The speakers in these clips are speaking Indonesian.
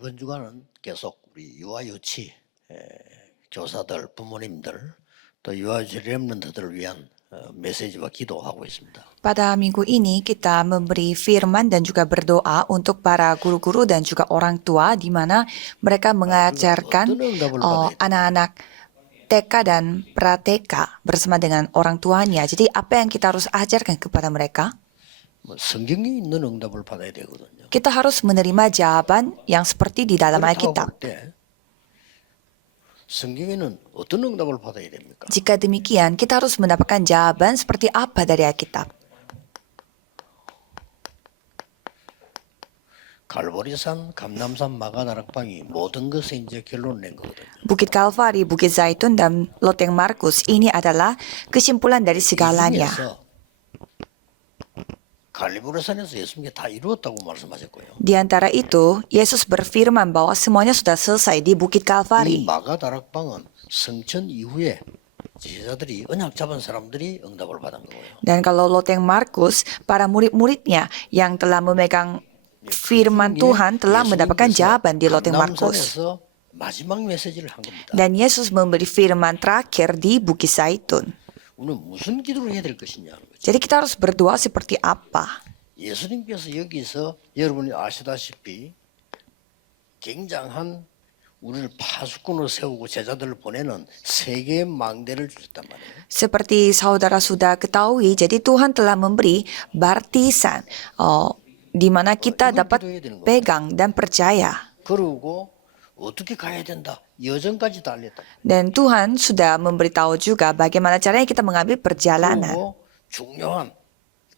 이번 주간은 계속 우리 유아유치 교사들, 부모님들 또 유아유치 렘넌트들을 위한 메시지와 기도하고 있습니다. Pada minggu ini kita memberi firman dan juga berdoa untuk para guru-guru dan juga orang tua di mana mereka mengajarkan anak-anak TK dan pra-TK bersama dengan orang tuanya. Jadi apa yang kita harus ajarkan kepada mereka? 뭐 성경에 있는 응답을 받아야 되거든요. Kita harus menerima jawaban yang seperti di dalam 그렇다고 Alkitab. 볼 때 성경에는 어떤 응답을 받아야 됩니까? Jika demikian, kita harus mendapatkan jawaban seperti apa dari Alkitab. 갈보리산, 감남산, 마가다락방이 모든 것에 이제 결론을 낸 거거든요. Bukit Kalvari, Bukit Zaitun, dan Loteng Markus ini adalah kesimpulan dari 이 segalanya. 중에서 갈보리산에서 예수님께 다 이루었다고 말씀하셨고요. Di antara itu, Yesus berfirman bahwa semuanya sudah selesai di Bukit 이 Kalvari. 마가다락방은 성천 이후에 제자들이 언약 잡은 사람들이 응답을 받은 거고요. Dan kalau Loteng Markus, para murid-muridnya yang telah memegang firman Tuhan telah mendapatkan jawaban di Loteng Markus. 감남산에서 마지막 메시지를 한 겁니다. Dan Yesus memberi firman terakhir di Bukit Zaitun. 우리는 무슨 기도를 해야 될 것이냐 하는 거죠. Jadi kita harus berdoa seperti apa? 예수님께서 여기서 여러분이 아시다시피 굉장한 우리를 파수꾼으로 세우고 제자들을 보내는 세계의 망대를 주셨단 말이에요. Seperti saudara sudah ketahui, jadi Tuhan telah memberi baptisan di mana kita dapat pegang dan percaya. 그러고 어떻게 가야 된다. 여정까지 다 알렸다. Dan Tuhan sudah memberitahu juga bagaimana caranya kita mengambil perjalanan. 그리고 중요한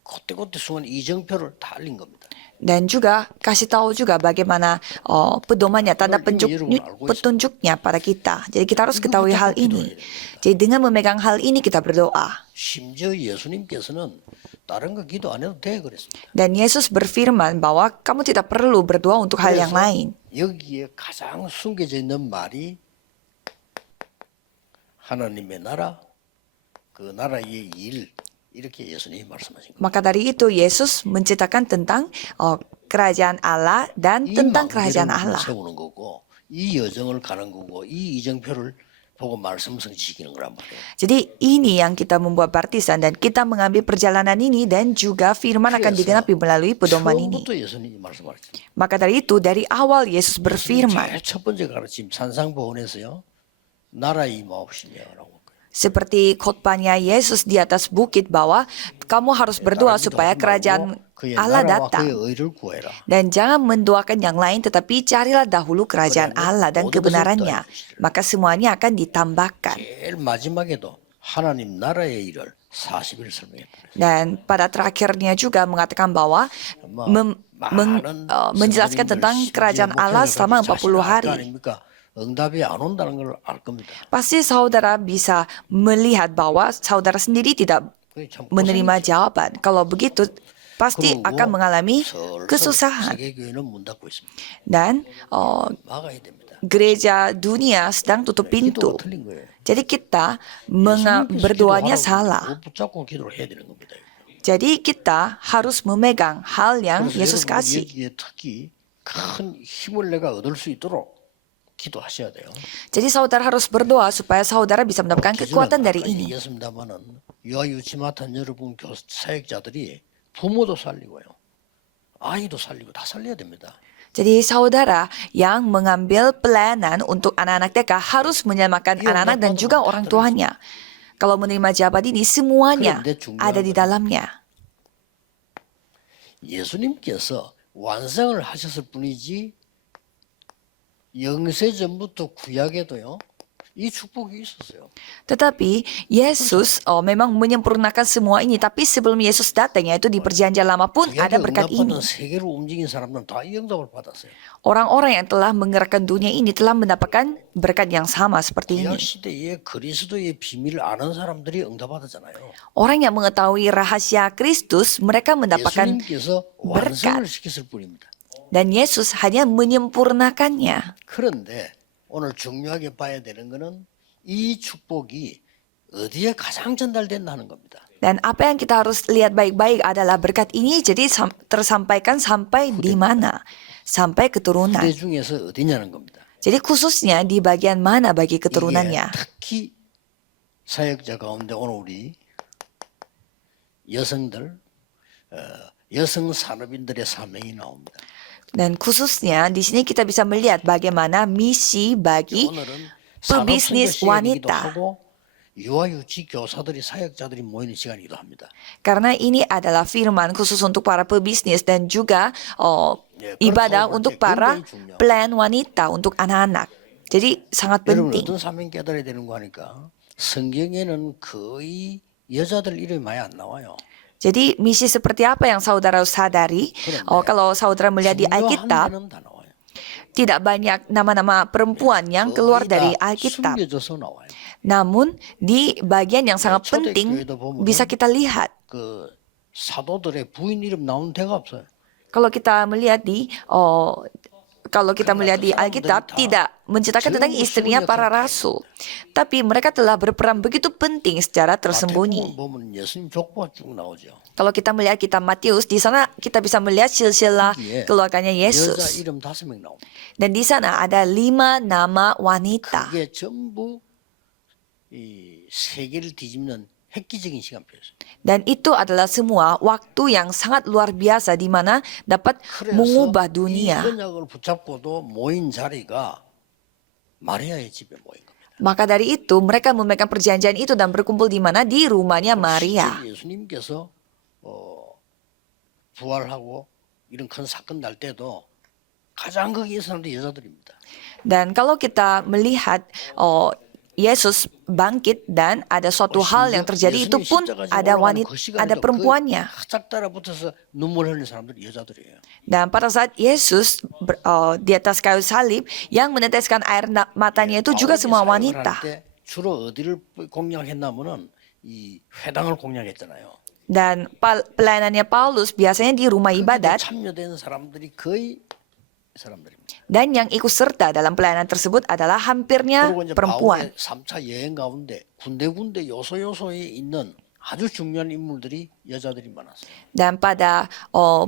그때그때 순간 이정표를 다 알린 겁니다. Dan juga kasih tahu juga bagaimana pedomannya, tanda petunjuknya pada kita. Jadi kita harus ketahui hal ini. Jadi dengan memegang hal ini kita berdoa. 심지어 예수님께서는 다른 거 기도 안 해도 돼 그랬습니다. Dan Yesus berfirman bahwa kamu tidak perlu berdoa untuk hal yang lain. 여기에 가장 숨겨져 있는 말이 하나님의 나라, 그 나라의 일 이렇게 예수님이 말씀하신 겁니다. Maka dari itu Yesus menceritakan tentang kerajaan Allah dan 이 tentang 망대를 kerajaan Allah. 세우는 거고 이 여정을 가는 거고 이 이정표를 보고 말씀성 지키는 거란 말이에요. Jadi ini yang kita membuat baptisan dan kita mengambil perjalanan ini dan juga firman akan digenapi melalui pedoman ini. 처음부터 예수님이 말씀하셨죠. Maka dari itu dari awal Yesus berfirman 제일 첫 번째 가르침 산상보훈에서요. 나라의 임하옵시며라고. seperti khotbahnya Yesus di atas bukit bahwa kamu harus berdoa supaya kerajaan 그의 Allah 나라와 datang. 그의 의를 구해라. Dan jangan mendoakan yang lain tetapi carilah dahulu kerajaan Allah dan kebenarannya. Maka semuanya akan ditambahkan. 제일 마지막에도 하나님 나라의 일을 40일 설명했다. Dan pada terakhirnya juga mengatakan bahwa menjelaskan tentang kerajaan Allah selama 40 hari. 아닙니까? 응답이 안 온다는 걸 알 겁니다. Pasti saudara bisa melihat bahwa saudara sendiri tidak 그게 참 menerima 고생이죠. jawaban. Kalau begitu pasti 그리고 akan mengalami 설설 kesusahan. 세계교회는 문 닫고 있습니다. Dan 막아야 됩니다. gereja dunia sedang tutup pintu. 기도가 틀린 거예요. Jadi kita 예수님께서 berdoanya 기도하라고 salah. 못 붙잡고 기도를 해야 되는 겁니다. Jadi kita harus memegang hal yang 그래서 Yesus 여러분 kasih. 여기에 특히 큰 힘을 내가 얻을 수 있도록 기도하셔야 돼요. Jadi saudara harus berdoa supaya saudara bisa mendapatkan kekuatan dari ini. 얘기했습니다만은 유아유치 맡은 여러분 사역자들이 부모도 살리고요, 아이도 살리고 다 살려야 됩니다. Jadi saudara yang mengambil pelayanan untuk anak-anak TK harus menyelamatkan anak-anak dan juga orang tuanya. Kalau menerima jawaban ini semuanya ada di dalamnya. 예수님께서 완성을 하셨을 뿐이지 영세 전부터 구약에도요 이 축복이 있었어요. Tetapi Yesus memang menyempurnakan semua ini. Tapi sebelum Yesus datang, yaitu di perjanjian lama pun ada berkat ini. 세계로 움직인 사람들은 다 이 응답을 받았어요. Orang-orang yang telah menggerakkan dunia ini telah mendapatkan berkat yang sama seperti ini. 구약 시대에 그리스도의 비밀을 아는 사람들이 응답받았잖아요. Orang yang mengetahui rahasia Kristus, mereka mendapatkan 예수님께서 berkat. 완성을 시켰을 뿐입니다. Dan Yesus hanya menyempurnakannya. 그런데 오늘 중요하게 봐야 되는 것은 이 축복이 어디에 가장 전달된다는 겁니다. Dan apa yang kita harus lihat baik-baik adalah berkat ini jadi tersampaikan sampai di mana? Sampai keturunan. 후대 중에서 어디냐는 겁니다. Jadi khususnya di bagian mana bagi 이게 keturunannya. 특히 사역자 가운데 오늘 우리 여성들, 여성 산업인들의 사명이 나옵니다. Dan khususnya di sini kita bisa melihat bagaimana misi bagi 오늘은 pebisnis 산업선거 시간이기도 wanita. 하고 유아유치 교사들이 사역자들이 모이는 시간이기도 합니다. Karena ini adalah firman khusus untuk para pebisnis dan juga ibadah untuk para pelayan wanita, untuk anak-anak. Jadi sangat 여러분 penting. 어떤 사명 깨달아야 되는 거 하니까 성경에는 거의 여자들 이름이 많이 안 나와요. Jadi misi seperti apa yang saudara sadari? Kalau saudara melihat di 중요한 Alkitab, 데는 다 나와요. tidak banyak nama-nama perempuan yang keluar 거의 dari 다 Alkitab. 숨겨져서 나와요. Namun di bagian yang sangat 초대교회도 penting 보면은 bisa kita lihat. 그 사도들의 부인 이름 나오는 데가 없어요. Kalau kita melihat di Alkitab tidak menceritakan tentang istrinya para rasul, tapi mereka telah berperan begitu penting secara tersembunyi. 마태복음 보면 예수님 족보가 쭉 나오죠. Kalau kita melihat kitab Matius, di sana kita bisa melihat silsilah 거기에 keluarganya 여자 Yesus. 이름 5명 나옵니다. Dan di sana ada 5 nama wanita. 그게 전부 이 세계를 뒤집는 획기적인 시간표였어요. Dan itu adalah semua waktu yang sangat luar biasa di mana dapat mengubah 이 dunia. 언약을 붙잡고도 모인 자리가 마리아의 집에 모인 겁니다. Maka dari itu mereka memegang perjanjian itu dan berkumpul di mana? Di rumahnya Maria. 실제 예수님께서 부활하고 이런 큰 사건 날 때도 가장 거기 있는 사람들이 여자들입니다. Dan kalau kita melihat Yesus bangkit dan ada suatu hal yang terjadi itu pun ada wanita, ada perempuannya. 쫙 따라붙어서 눈물 흘리는 사람들이 여자들이에요. Dan pada saat Yesus di atas kayu salib yang meneteskan air matanya itu juga semua wanita. 주로 어디를 공략했냐면은 이 회당을 공략했잖아요. Dan pelayanannya Paulus biasanya di rumah ibadat. 참여된 사람들이 거의 사람들입니다. Dan yang ikut serta dalam pelayanan tersebut adalah hampirnya 그리고 이제 perempuan. 바울의 3차 여행 가운데 군데군데 요소요소에 있는 아주 중요한 인물들이 여자들이 많았어요. Dan pada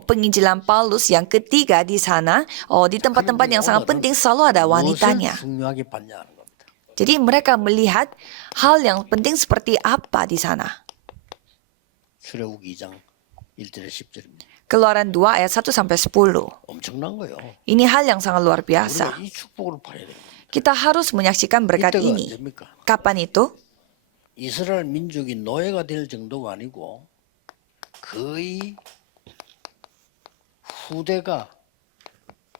penginjilan Paulus yang ketiga di sana, di tempat-tempat yang sangat penting selalu ada wanitanya. 무엇을 중요하게 봤냐 하는 겁니다. Jadi mereka melihat hal yang penting seperti apa di sana. 출애굽 2장 1절에 10절입니다. Keluaran 2 ayat 1 sampai 10. 엄청난 거예요. Ini hal yang sangat luar 우리가 biasa. 이 축복을 봐야 돼요. Kita harus menyaksikan berkat 이때가 ini. 언제입니까? Kapan itu? 이스라엘 민족이 노예가 될 정도가 아니고 거의 후대가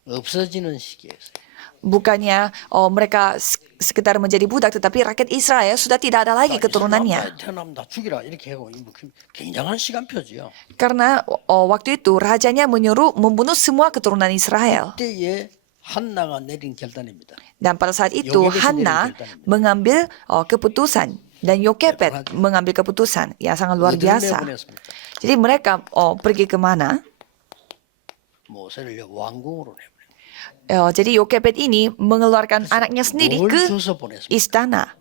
없어지는 시기였어요. Bukannya mereka sekedar menjadi budak, tetapi rakyat Israel sudah tidak ada lagi keturunannya. 태어나면 다 죽이라 이렇게 하고 굉장한 시간표지요. Karena waktu itu rajanya menyuruh membunuh semua keturunan Israel. 그때에 한나가 내린 결단입니다. Dan pada saat itu Hana mengambil keputusan dan Yokebed mengambil keputusan. Ya sangat luar biasa. Jadi mereka pergi kemana? 모세를 왕궁으로 내보냈습니다. Jadi Yokebed ini mengeluarkan anaknya sendiri 뭘 ke 줘서 보냈습니까? istana.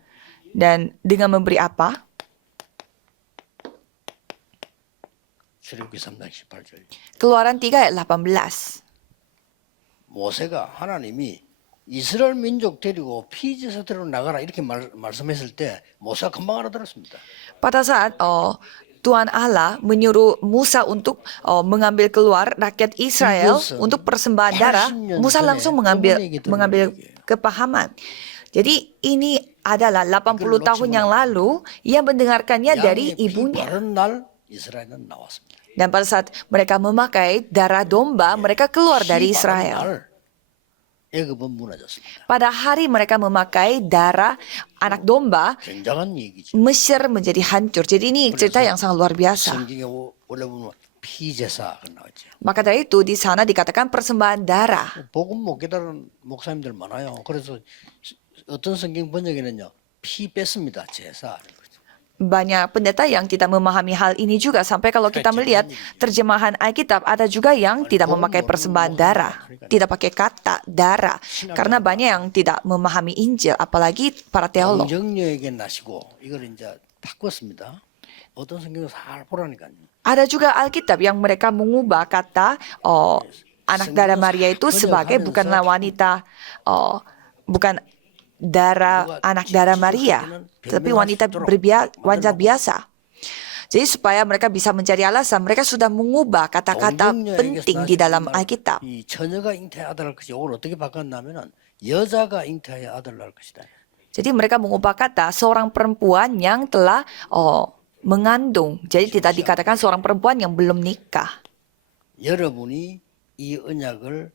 Dan dengan memberi apa? 출애굽기 3장 18절. Keluaran 3 ayat 18. 모세가 하나님이 이스라엘 민족 데리고 피지세대로 나가라 이렇게 말씀했을 때 모세가 금방 알아들었습니다. Pada saat Tuhan Allah menyuruh Musa untuk mengambil keluar rakyat Israel untuk persembahan darah, Musa langsung mengambil kepahaman. Jadi ini adalah 80 tahun yang lalu ia mendengarkannya dari ibunya. 바른 날 이스라엘은 나왔습니다. Dan pada saat mereka memakai darah domba, mereka keluar dari Israel. 애굽은 무너졌습니다. Pada hari mereka memakai darah anak domba, 굉장한 얘기죠. Mesir menjadi hancur. Jadi ini cerita yang sangat luar biasa. 성경에 원래 보면 피제사가 나왔죠. Maka dari itu di sana dikatakan persembahan darah. 복음 못 깨달은 목사님들 많아요. 그래서 어떤 성경 번역에는요. 피 뺐습니다. 제사. Banyak pendeta yang tidak memahami hal ini juga. Sampai kalau kita melihat terjemahan Alkitab, ada juga yang tidak memakai persembahan darah. Tidak pakai kata darah. Karena banyak yang tidak memahami Injil, apalagi para teolog. 정령에게 나시고 이걸 이제 바꿨습니다. 어떤 성경을 살 보라니까요. Ada juga Alkitab yang mereka mengubah kata anak darah Maria itu sebagai bukanlah wanita, bukan anak darah Maria, tapi wanita biasa. Jadi supaya mereka bisa mencari alasan, mereka sudah mengubah kata-kata penting di dalam Alkitab. 이 처녀가 잉태의 아들 낳을 것이 이걸 어떻게 바꿨냐면은 여자가 잉태의 아들 낳을 것이다. Jadi mereka mengubah kata seorang perempuan yang telah mengandung. Jadi tidak dikatakan seorang perempuan yang belum nikah. 여러분이 이 언약을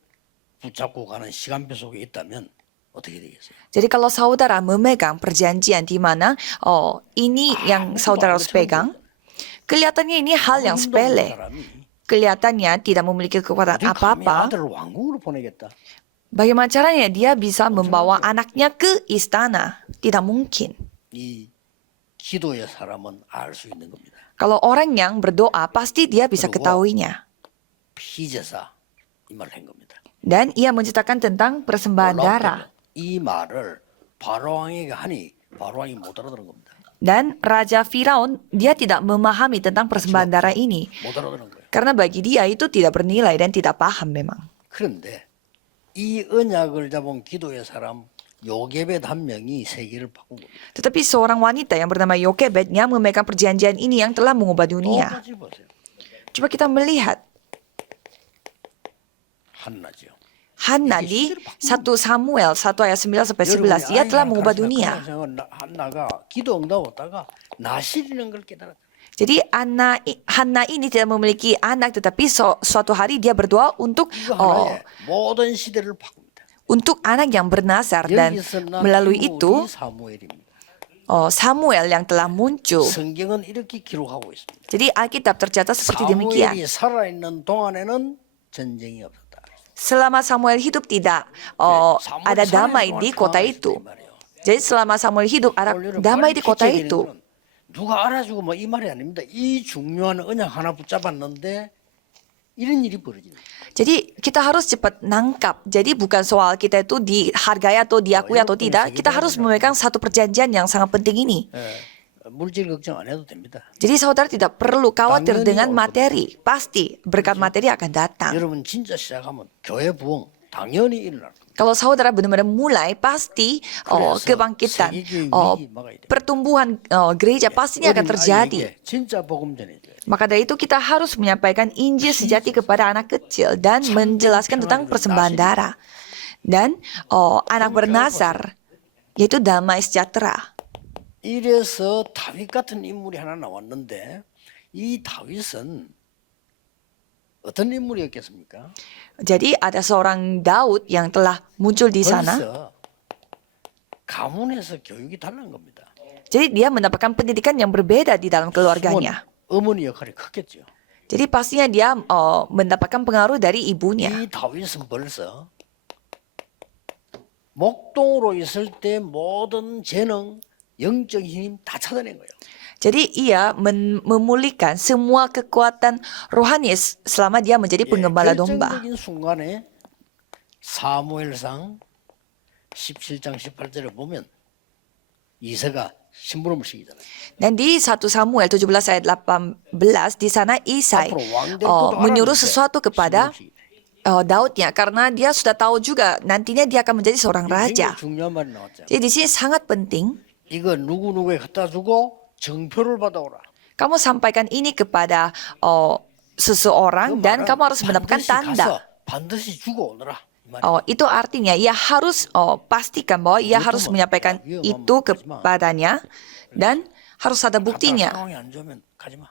붙잡고 가는 시간표 속에 있다면 어떻게 되겠어요? Jadi kalau saudara memegang perjanjian di mana ini yang saudara harus pegang, kelihatannya ini hal yang sepele. Kelihatannya tidak memiliki kekuatan apa-apa. 아들을 왕궁으로 보내겠다. Bagaimana caranya dia bisa membawa anaknya ke istana? Tidak mungkin. 이 기도의 사람은 알 수 있는 겁니다. Kalau orang yang berdoa pasti dia bisa ketahuinya. 피제사 이 말을 한 겁니다. Dan ia menceritakan tentang persembahan darah. 이 말을 바로 왕에게 하니 바로 왕이 못 알아들은 겁니다. Dan Raja Firaun dia tidak memahami tentang persembahan darah ini. 못 알아들은 거예요. Karena bagi dia itu tidak bernilai dan tidak paham memang. 그런데 이 언약을 잡은 기도의 사람 요게벳 한 명이 세계를 바꾼 겁니다. Tetapi seorang wanita yang bernama Yokebed yang memegang perjanjian ini yang telah mengubah dunia. 똑같이 보세요. Coba kita melihat 한나죠. Hana di 1 Samuel 1 ayat 9 sampai 11. Ia telah mengubah dunia. 한나가 기도 응답했다가 나실이라는 걸 깨달았다. Jadi Hana ini tidak memiliki anak, tetapi suatu hari dia berdoa untuk 이거 하나의 모든 시대를 바꿉니다. untuk anak yang bernazar, dan 여기서 melalui itu 사무엘입니다. Samuel yang telah muncul. 성경은 이렇게 기록하고 있습니다. Jadi Alkitab tercatat seperti demikian. 사무엘이 살아있는 동안에는 전쟁이 없었다. Selama Samuel hidup tidak ada damai di kota itu. Jadi selama Samuel hidup ada damai di kota itu. 누가 알아주고 뭐 이 말이 아닙니다. 이 중요한 언약 하나 붙잡았는데 이런 일이 벌어지는. Jadi kita harus cepat nangkap. Jadi bukan soal kita itu dihargai atau diakui atau tidak. Kita harus memegang satu perjanjian yang sangat penting ini. 물질 걱정 안 해도 됩니다. Jadi saudara tidak perlu khawatir dengan materi. Pasti berkat materi akan datang. 여러분 진짜 시작하면 교회 부흥 당연히 일어날 겁니다. Kalau saudara benar-benar mulai, pasti kebangkitan, pertumbuhan gereja pastinya akan terjadi. 진짜 복음 전해줘요. Maka dari itu kita harus menyampaikan Injil sejati kepada anak kecil dan menjelaskan tentang persembahan darah. Dan anak bernazar, yaitu damai sejahtera. 이래서 다윗 같은 인물이 하나 나왔는데 이 다윗은 어떤 인물이었겠습니까? Jadi ada seorang Daud yang telah muncul di sana. 벌써 가문에서 교육이 달란 겁니다. Jadi dia mendapatkan pendidikan yang berbeda di dalam keluarganya. 어머니 역할이 컸겠죠. Jadi pastinya dia mendapatkan pengaruh dari ibunya. 이 다윗은 벌써 목동으로 있을 때 모든 재능, 영적 힘 다 찾아낸 거예요. Jadi ia memulihkan semua kekuatan rohani selama dia menjadi penggembala domba. 결정적인 순간에 사무엘상 17장 18절에 보면 이새가 심부름을 시키잖아요. Dan di 1 Samuel 17 ayat 18 di sana Isai menyuruh sesuatu kepada Daudnya karena dia sudah tahu juga nantinya dia akan menjadi seorang raja. 중요한 말이 나왔죠. Jadi di sini sangat penting. 이거 누구누구에 갖다 주고 정표를 받아오라. Kamu sampaikan ini kepada seseorang dan kamu harus mendapatkan tanda. 반드시 주고 오너라. Itu artinya ia harus pastikan bahwa ia harus menyampaikan itu kepadanya dan harus ada buktinya. 상황이 안 좋으면 가지 마.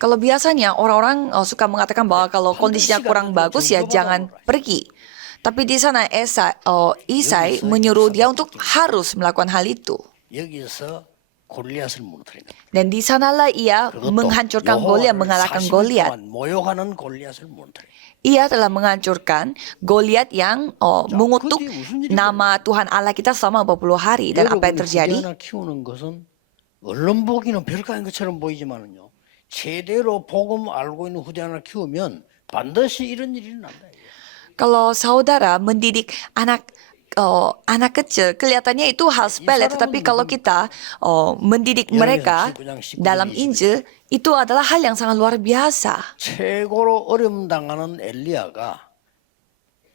Kalau biasanya orang-orang suka mengatakan bahwa kalau kondisinya kurang bagus ya jangan pergi. Tapi di sana Isai menyuruh dia untuk harus melakukan hal itu. 여기서 골리앗을 무너뜨린 겁니다. Dan di sanalah ia menghancurkan Goliat, mengalahkan Goliat. 모욕하는 골리앗을 무너뜨린. Ia telah menghancurkan Goliat yang mengutuk nama Tuhan Allah kita selama 40 hari. Dan apa yang terjadi? 후대 하나 키우는 것은 언론 보기는 별거인 것처럼 보이지만은요. 제대로 복음 알고 있는 후대 하나 키우면 반드시 이런 일이 일어난다. Kalau saudara mendidik anak anak kecil kelihatannya itu hal sepele, tetapi kalau kita mendidik mereka dalam Injil itu adalah hal yang sangat luar biasa. 최고로 어려움 당하는 엘리야가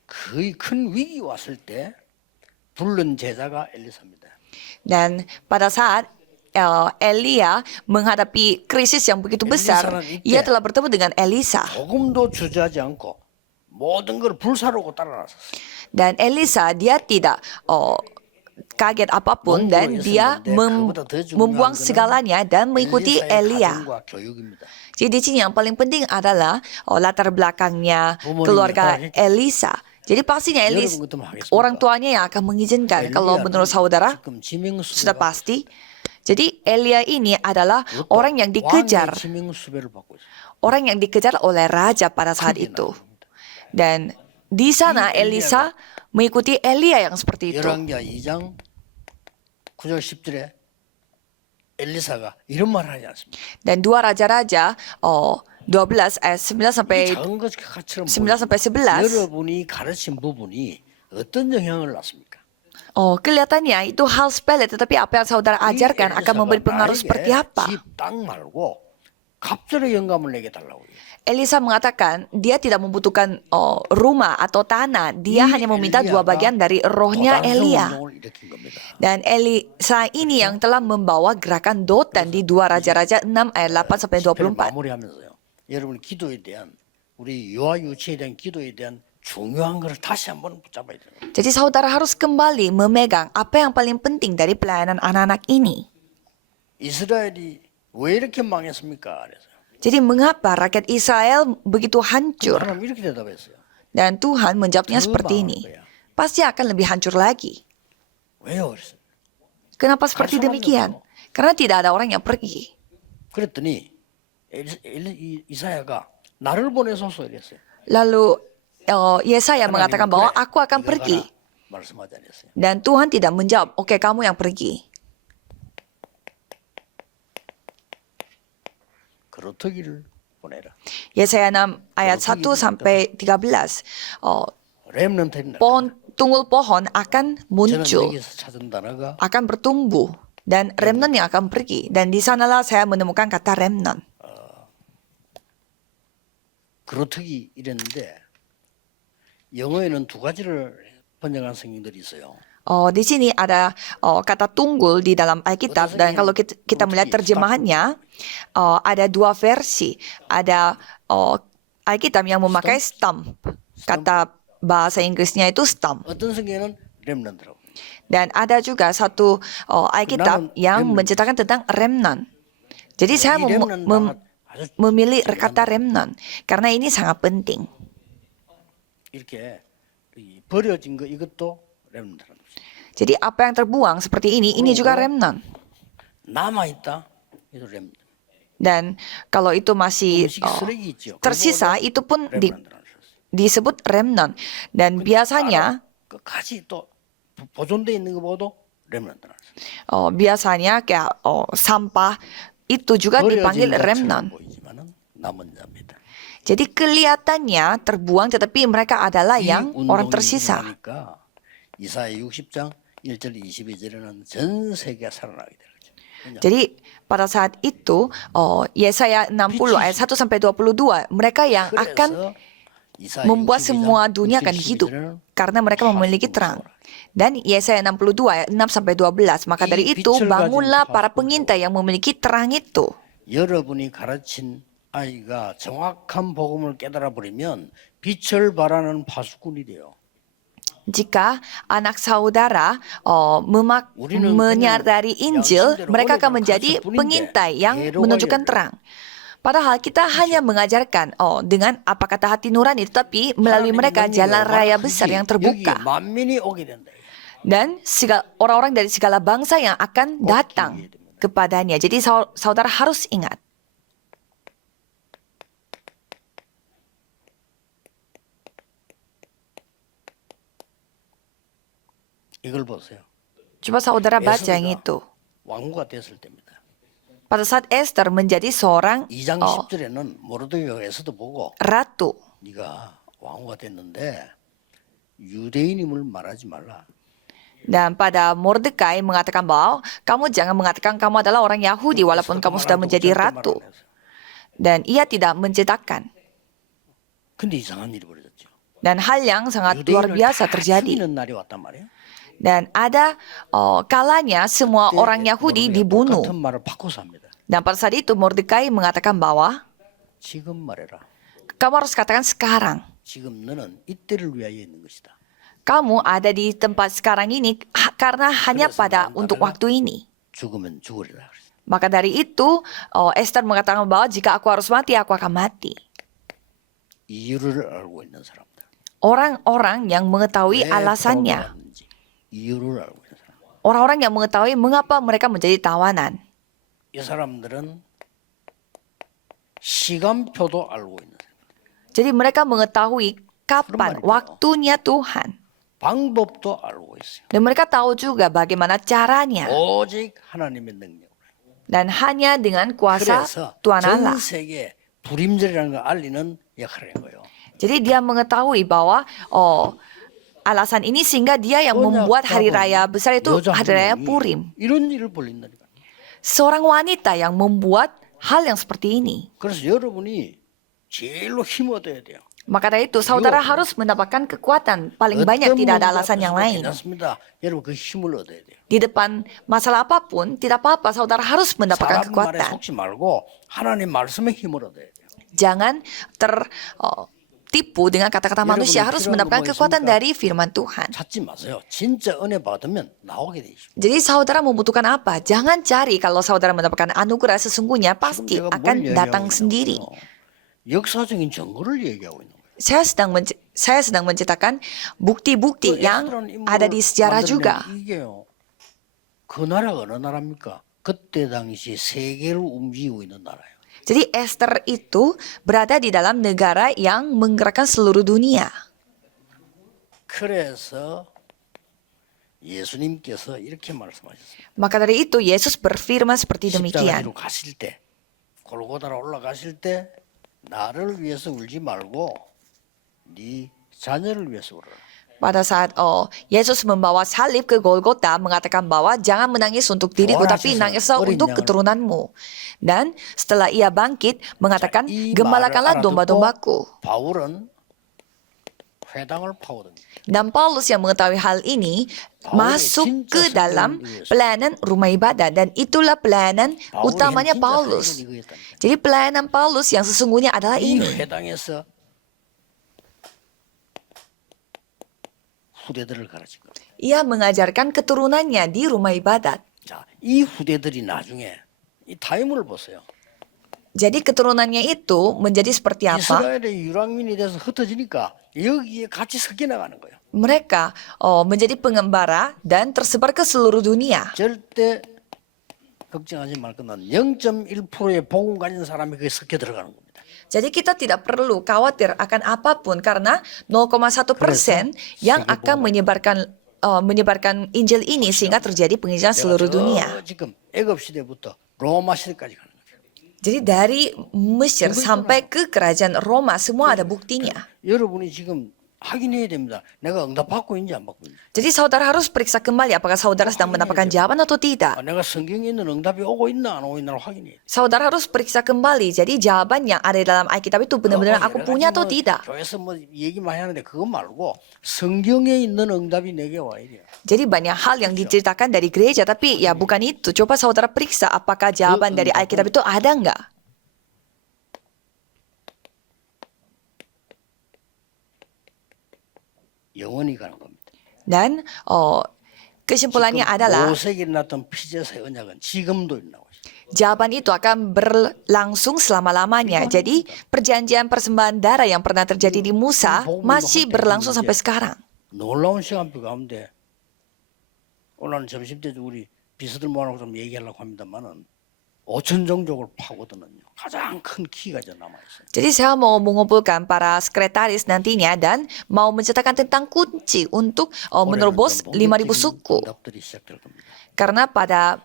거의 큰 위기 왔을 때 부른 제자가 엘리사입니다. Dan pada saat Elia menghadapi krisis yang begitu besar, ia telah bertemu dengan Elisa. 조금도 주저하지 않고 모든 걸 불사르고 따라 나섰어요. Dan Elisa dia tidak kaget apapun dan dia membuang segalanya dan mengikuti Elia. 가정과 교육입니다. Jadi di sini yang paling penting adalah latar belakangnya keluarga Elisa. Jadi pastinya orang tuanya yang akan mengizinkan. Kalau menurut saudara 지금 sudah 지명수배가 pasti. Jadi Elia ini adalah orang yang dikejar, 왕의 지명수배를 받고 있어요. orang yang dikejar oleh raja pada saat itu. Dan di sana Elisa mengikuti Elia yang seperti itu. 열왕기하 2장 9절 10절에 엘리사가 이런 말을 하지 않습니까? Dan 2 Raja-Raja 12 ayat 9 sampai 이 작은 것처럼 9 sampai 11. 여러분이 가르친 부분이 어떤 영향을 놨습니까? Kelihatannya itu hal sepele, tetapi apa yang saudara ajarkan akan memberi pengaruh seperti apa? 집, 땅 말고 갑절의 영감을 내게 달라고 해요. Elisa mengatakan dia tidak membutuhkan rumah atau tanah, dia hanya meminta 2 bagian dari rohnya Elia. 운동을 일으킨 겁니다. Dan Elisa ini yang telah membawa gerakan Dotan di 2 Raja-Raja 6 ayat 8 sampai 10회를 24. 마무리하면서요. 여러분 기도에 대한 우리 유아 유치에 대한 기도에 대한 중요한 것을 다시 한번 붙잡아야 돼요. Jadi saudara harus kembali memegang apa yang paling penting dari pelayanan anak-anak ini. 이스라엘이 왜 이렇게 망했습니까? 그래서 Jadi mengapa rakyat Israel begitu hancur? 하나님 이렇게 대답했어요. Dan Tuhan menjawabnya seperti ini. Pasti akan lebih hancur lagi. 왜요? 그랬어요. Kenapa seperti demikian? Karena tidak ada orang yang pergi. 그랬더니 이사야가 나를 보내소서 이랬어요. Lalu Yesaya mengatakan bahwa aku akan pergi. 말씀하지 않았어요. Dan Tuhan tidak menjawab, oke kamu yang pergi. 그루터기를 보내라. Yesaya 6 ayat 1 sampai 13. 렘넌트입니다. Tunggul pohon akan 저는 muncul, 여기서 찾은 단어가 akan bertumbuh. Dan remnant yang akan pergi. Dan di sanalah saya menemukan kata remnant. 그루터기 이랬는데 영어에는 2가지를 번역한 성경들이 있어요. Di sini ada kata tunggul di dalam Alkitab, dan kalau kita melihat terjemahannya ada 2 versi. Ada Alkitab yang memakai stump. Kata bahasa Inggrisnya itu stump. 어떤 성경에는 렘넌트라고. Dan ada juga satu Alkitab yang menceritakan tentang remnant. Jadi saya memilih kata remnant karena ini sangat penting. 이렇게 버려진 거 이것도 렘넌트라는 거죠. Jadi apa yang terbuang seperti ini juga remnant. 남아 있다. 이도 렘넌트. Dan kalau itu masih 쓰레기 있죠. tersisa, itu pun 렘넌트라는 거죠. disebut remnant. Dan biasanya 끝까지 또 보존돼 있는 거 보고도 렘넌트라는 거죠. biasanya kayak sampah itu juga dipanggil remnant. 보이지만은 남은 자입니다. Jadi kelihatannya terbuang, tetapi mereka adalah 이 yang orang 운동이 tersisa. 일어나니까 이사야 60장 1절 22절에는 전 세계가 살아나게 되는 거죠. Jadi pada saat itu Yesaya 60 ayat 1 sampai 22, mereka yang akan membuat semua dunia akan hidup karena mereka memiliki terang. Dan Yesaya 62 ayat 6 sampai 12, maka dari itu bangunlah para pengintai yang memiliki terang itu. 여러분이 가르친 아이가 정확한 복음을 깨달아 버리면 빛을 발하는 파수꾼이 돼요. Jika anak saudara menyadari Injil, mereka akan menjadi pengintai yang menunjukkan terang. Padahal kita hanya mengajarkan dengan apa kata hati nurani, tetapi melalui mereka jalan raya besar yang terbuka. Dan orang-orang dari segala bangsa yang akan datang kepadanya. Jadi saudara harus ingat. 이걸 보세요. Coba saudara baca yang itu. 왕후가 됐을 때입니다. Pada saat Esther menjadi seorang 2장 10절에는 모르드게가 에서도 보고 ratu. 네가 왕후가 됐는데 유대인임을 말하지 말라. Dan pada Mordekai mengatakan bahwa kamu jangan mengatakan kamu adalah orang Yahudi walaupun kamu sudah menjadi ratu. Dan ia tidak mencetakkan. 근데 이상한 일이 벌어졌죠. Dan hal yang sangat luar 유대인을 biasa 다 terjadi. 죽이는 날이 왔단 말이에요. Dan ada kalanya semua orang Yahudi dibunuh. 똑같은 말을 바꿔서 합니다. Dan pada saat itu Mordekai mengatakan bahwa 지금 말해라. kamu harus katakan sekarang. 지금 너는 이때를 위하여 있는 것이다. Kamu ada di tempat sekarang ini karena hanya pada untuk waktu ini. 죽으면 죽으리라. Maka dari itu Esther mengatakan bahwa jika aku harus mati, aku akan mati. 이유를 알고 있는 사람들. Orang-orang yang mengetahui 왜 alasannya. 포로가 왔는지 이유를 알고 있는 사람. Orang-orang yang mengetahui mengapa mereka menjadi tawanan. 이 사람들은 시간표도 알고 있는 사람. Jadi mereka mengetahui kapan 말이죠. waktunya Tuhan. 방법도 알고 있어요. Dan mereka tahu juga bagaimana caranya. 오직 하나님의 능력으로. Dan hanya dengan kuasa 그래서 Tuhan 전 Allah. 세계에 불임절이라는 걸 알리는 역할을 한 거예요. Jadi dia mengetahui bahwa alasan ini sehingga dia yang membuat hari raya besar itu 여자 hari raya 한 명이 Purim. 이런 일을 벌린다니까. Seorang wanita yang membuat hal yang seperti ini. 그래서 여러분이 제일로 힘 얻어야 돼요. Maka dari itu saudara harus mendapatkan kekuatan. Paling banyak tidak ada alasan yang lain. 괜찮습니다. 여러분 그 힘을 얻어야 돼요. Di depan masalah apapun, tidak apa-apa, saudara harus mendapatkan 사람 말에 kekuatan. 속지 말고 하나님 말씀에 힘을 얻어야 돼요. Jangan tertipu dengan kata-kata manusia, harus mendapatkan kekuatan dari firman Tuhan. 찾지 마세요. 진짜 은혜 받으면 나오게 돼 있어요. Jadi saudara membutuhkan apa? Jangan cari kalau saudara mendapatkan anugerah sesungguhnya pasti 지금 제가 뭘 akan 얘기하고 datang 있는 sendiri. 거예요? 역사적인 증거를 얘기하고 있는 거예요. Saya sedang menceritakan bukti-bukti yang ada di sejarah juga. 이게요. 그 나라가 어느 나라입니까? 그때 당시 세계를 움직이고 있는 나라예요. Jadi Esther itu berada di dalam negara yang menggerakkan seluruh dunia. 그래서 예수님께서 이렇게 말씀하셨습니다. Maka dari itu Yesus berfirman seperti demikian. 십자가로 가실 때, 골고다로 올라가실 때 나를 위해서 울지 말고 네 자녀를 위해서 울어라. Pada saat Yesus membawa salib ke Golgota mengatakan bahwa jangan menangis untuk diriku tapi nangislah untuk keturunanmu. Dan setelah ia bangkit mengatakan gembalakanlah domba-dombaku. 바울은 회당을 파거든요. Dan Paulus yang mengetahui hal ini masuk ke dalam pelayanan rumah ibadah dan itulah pelayanan utamanya Paulus. Jadi pelayanan Paulus yang sesungguhnya adalah 이 ini. 회당에서 후대들을 가르친 겁니다. Ia mengajarkan keturunannya di rumah ibadat. 자, 이 후대들이 나중에 이 타이밍을 보세요. Jadi keturunannya itu menjadi seperti apa? 이스라엘의 유랑민이 돼서 흩어지니까 여기에 같이 섞여 나가는 거예요. Mereka menjadi pengembara dan tersebar ke seluruh dunia. 절대 걱정하지 말 것은 0.1%의 복음 가진 사람이 거기에 섞여 들어가는 겁니다. Jadi kita tidak perlu khawatir akan apapun karena 0,1% yang akan menyebarkan Injil ini sehingga terjadi penginjilan seluruh dunia. 지금 애굽 시대부터 로마 시대까지 가는 거죠. Jadi dari Mesir sampai ke kerajaan Roma semua ada buktinya. 여러분이 지금 확인해야 됩니다. 내가 응답 받고 있는지 안 받고 있는지. Jadi saudara harus periksa kembali apakah saudara sedang mendapatkan jawaban atau tidak. 내가 성경에 있는 응답이 오고 있나 안 오고 있나를 확인해야 돼. Saudara harus periksa kembali. Jadi jawaban yang ada dalam Alkitab itu benar-benar aku punya atau tidak. 교회에서 뭐 얘기 많이 하는데 그거 말고 성경에 있는 응답이 내게 와야 돼요. Jadi banyak hal yang diceritakan dari gereja, tapi ya bukan itu. Coba saudara periksa apakah jawaban dari Alkitab itu ada enggak. 영원히 가는 겁니다. Dan kesimpulannya adalah 모세에게 일어났던 피제사의 언약은 지금도 일어나고 있어요. jawaban itu akan berlangsung selama-lamanya. Jadi perjanjian persembahan darah yang pernah terjadi di Musa masih berlangsung sampai sekarang. 놀라운 시간표 가운데 오늘 점심 때 우리 비서들 모아놓고 좀 얘기하려고 합니다만은 5천 종족을 파고드는요 가장 큰 키가 이제 남아 있어요. Jadi saya mau mengumpulkan para sekretaris nantinya dan mau menceritakan tentang kunci untuk menerobos 5.000 suku. 응답들이 시작될 겁니다. Karena pada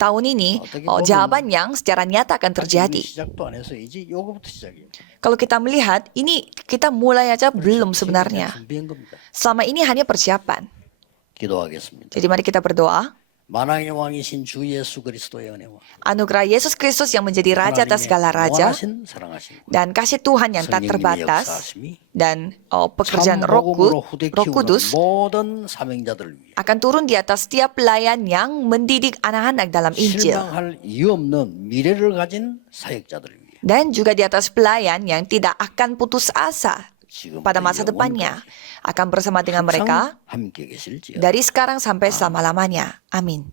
tahun ini jawaban yang secara nyata akan terjadi. 시작도 안 해서 이제 요거부터 시작이에요. Kalau kita melihat ini kita mulai aja belum sebenarnya. 준비한 겁니다. Selama ini hanya persiapan. 기도하겠습니다. Jadi mari kita berdoa. 만왕의 왕이신 주 예수 그리스도의 은혜와 Anugerah Yesus Kristus yang menjadi Raja atas segala raja 무한하신 사랑하신 dan kasih Tuhan yang tak 성령님의 terbatas 역사하심이 dan pekerjaan 참 Roh 복음으로 후대 키우는 Kudus 모든 사명자들을 위해 akan turun di atas setiap pelayan yang mendidik anak-anak dalam Injil. 실망할 이유 없는 미래를 가진 사역자들을 위해 Dan juga di atas pelayan yang tidak akan putus asa 지금 pada masa depannya. Akan bersama dengan mereka 함께 계실지어다. dari sekarang sampai selama-lamanya. Amin.